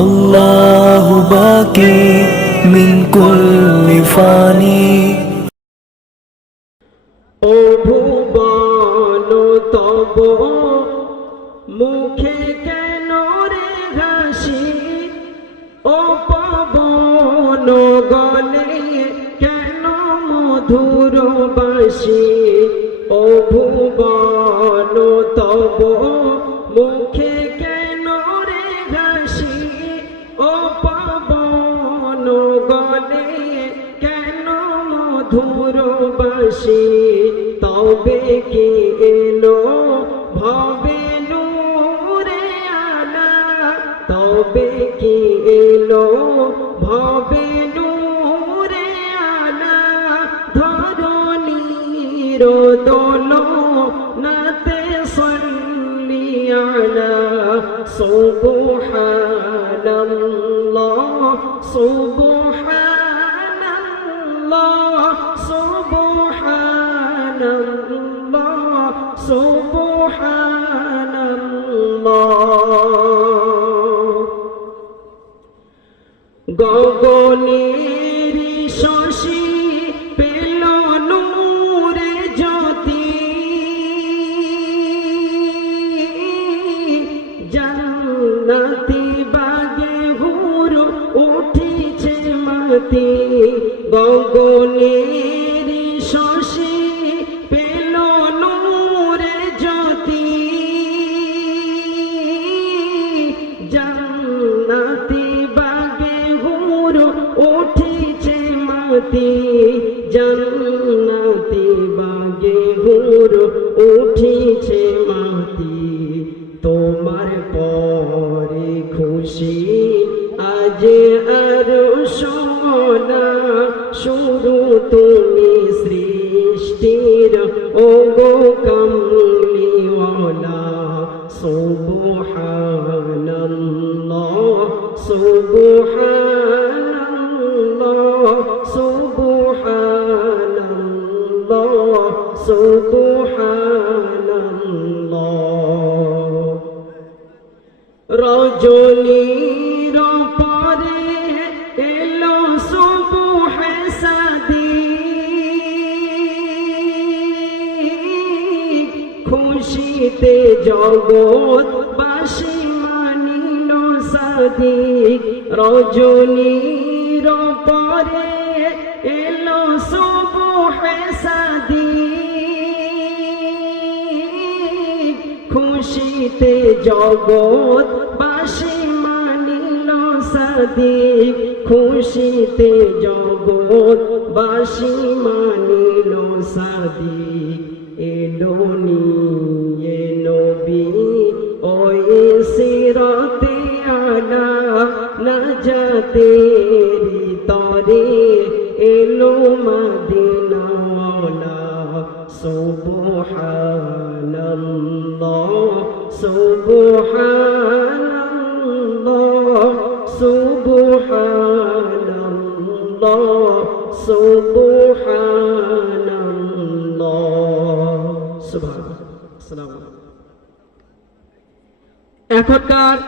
আল্লাহ বাকি মিন কুল্লি ফানি। ও ভুবন, তব মুখে কেন রে হাসি? ও পবন গলে কেন মধুর বাসি? ও ভুবন, তব মধুর বাসি তবে কে এলো? ভবে নূরে আলা তবে কে এলো? ভবে নূরে আলা ধরণীর দোলো নাতে আলা সুবহানাল্লাহ সুবহানাল্লাহ। সুবহানাল্লাহ। সুবহানাল্লাহ গগনের শশী পেল নূরে জ্যোতি। জান্নাতি বাগে হুর উঠিছে মাতি গগনের মাতি জান্নাতি বাগে হুর উঠিছে মাতি তোমার পরে খুশি আজ আর সোনা শুরু তুমি সুবহানাল্লাহ। রজনীর পরে এলো সুবহ সাদি খুশিতে জগৎ বাসি মানিল সাদি রজনীর পরে এলো খুশিতে জগৎ বাসি মানিল সাদিক খুশিতে জগৎ বাসি মানিল সাদিক এলো নিয়ে নবী, ওই সিরতে আলা না যাতে তরে। এলো মদিনাওয়ালা সুবহানাল্লাহ সুবহানাল্লাহ সুবহানাল্লাহ সুবহানাল্লাহ সুবহানাল্লাহ আসসালামু আলাইকুম। এখনকার